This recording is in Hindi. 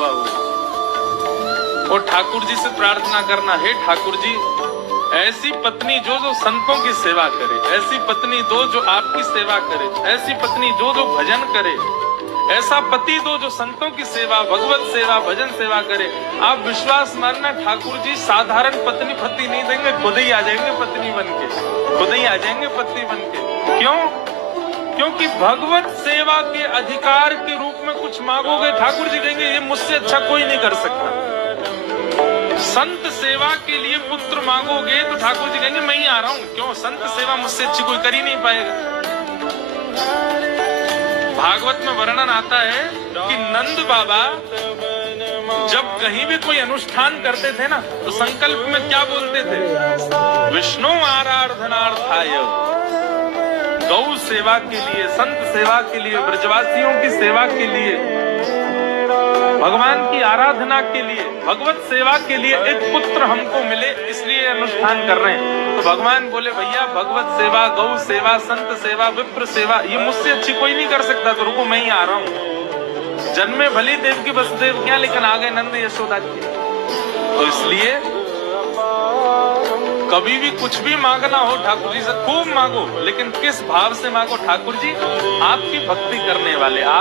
हुआ हो। और ठाकुर जी से प्रार्थना करना, हे ठाकुर जी ऐसी पत्नी जो जो संतों की सेवा करे, ऐसी पत्नी दो जो आपकी सेवा करे, ऐसी पत्नी जो जो भजन करे, ऐसा पति दो जो संतों की सेवा, भगवत सेवा, भजन सेवा करे। आप विश्वास मानना ठाकुर जी साधारण पत्नी पति नहीं देंगे, खुद ही आ जाएंगे पत्नी बनके, खुद ही आ जाएंगे पत्नी बनके। क्यों? क्योंकि भगवत सेवा के अधिकार के रूप में कुछ मांगोगे, ठाकुर जी कहेंगे ये मुझसे अच्छा कोई नहीं कर सकता। संत सेवा के लिए पुत्र मांगोगे तो ठाकुर जी कहेंगे मैं ही आ रहा हूं। क्यों? संत सेवा मुझसे अच्छी कोई कर ही नहीं पाएगा। भागवत में वर्णन आता है कि नंद बाबा जब कहीं भी कोई अनुष्ठान करते थे ना तो संकल्प में क्या बोलते थे? विष्णु आराधनार्थाय, गौ सेवा के लिए, संत सेवा के लिए, ब्रजवासियों की सेवा के लिए, भगवान की आराधना के लिए, भगवत सेवा के लिए एक पुत्र हमको मिले, इसलिए अनुष्ठान कर रहे हैं। तो भगवान बोले भैया भगवत सेवा, गौ सेवा, संत सेवा, विप्र सेवा ये मुझसे अच्छी कोई नहीं कर सकता, तो रुको मैं ही आ रहा हूँ। जन्मे भली देव की वसुदेव क्या, लेकिन आ गए नंद यशोदा की। तो इसलिए कभी भी कुछ भी मांगना हो ठाकुर जी से खूब मांगो, लेकिन किस भाव से मांगो? ठाकुर जी आपकी भक्ति करने वाले, आप